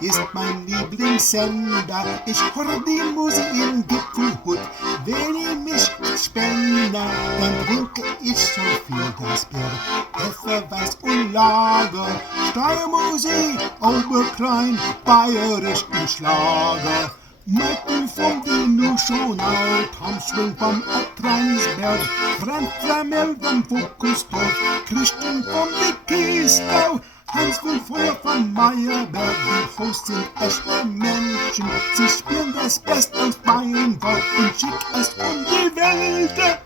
ist mein Lieblingssender. Ich höre die Musik in Gipfelhut, wenn ich mich spende, dann trinke ich so viel, dass mir Pfeffer, Weiß und Lager. Steuermusik, Oberklein, bayerisch und Schlager. Michael vom Dino-Schonau, Tom Swing vom Attransberg, Frank Flamel vom Fokusdorf, Christian vom Wikistau, Hans will Feuer von Meyerberg, die Hosts sind echte Menschen, sie spielen das Beste aus Bayern und schick es um die Welt.